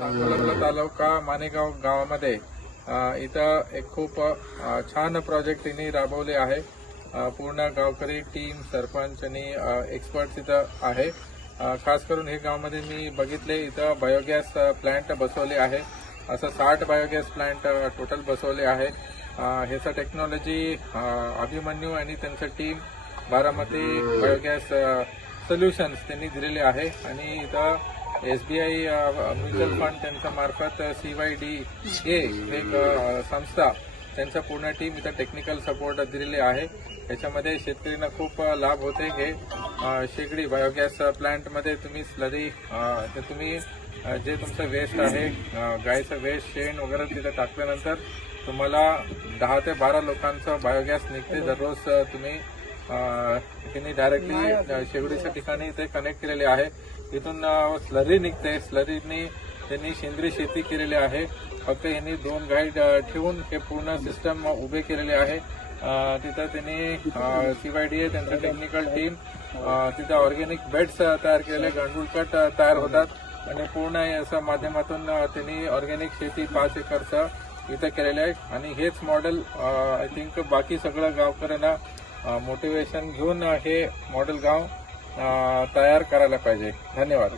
तालुका मानेगाव गावामध्ये इथं एक खूप छान प्रोजेक्ट त्यांनी राबवले आहे. पूर्ण गावकरी टीम सरपंच आणि एक्सपर्ट इथं आहे. खास करून हे गावामध्ये मी बघितले इथं बायोगॅस प्लांट बसवले आहे. असं साठ बायोगॅस प्लांट टोटल बसवले आहे. ह्याचं टेक्नॉलॉजी अभिमन्यू आणि त्यांचं टीम बारामती बायोगॅस सोल्युशन्स त्यांनी दिलेले आहे. आणि इथं एसबीआय म्युच्युअल फंड त्यांच्या मार्फत सी वाय डी ए एक संस्था त्यांचा पूर्ण टीम इथं टेक्निकल सपोर्ट दिलेले आहे. याच्यामध्ये शेतकऱ्यांना खूप लाभ होते हे शेगडी बायोगॅस प्लांटमध्ये तुम्ही स्लरी तुम्ही जे तुमचं वेस्ट आहे गायचं वेस्ट शेण वगैरे तिथं टाकल्यानंतर तुम्हाला दहा ते बारा लोकांचं बायोगॅस निघते दररोज तुम्ही त्यांनी डायरेक्टली शेगडीच्या ठिकाणी ते कनेक्ट केलेले आहे. तिथून स्लरी निघते. स्लरीनी त्यांनी सेंद्रिय शेती केलेली आहे. फक्त यांनी दोन गाईड ठेवून हे पूर्ण सिस्टम उभे केलेले आहे. तिथं त्यांनी सीवायडी आहे त्यांचं टेक्निकल टीम तिथं ऑर्गेनिक बेड्स तयार केलेले गांडूळकट कट तयार होतात. आणि पूर्ण असं माध्यमातून त्यांनी ऑर्गेनिक शेती पाच एकरचं इथं केलेलं आहे. आणि हेच मॉडेल आय थिंक बाकी सगळं गावकऱ्यांना मोटिवेशन घेऊन हे मॉडेल गाव तयार करायला पाहिजे. धन्यवाद.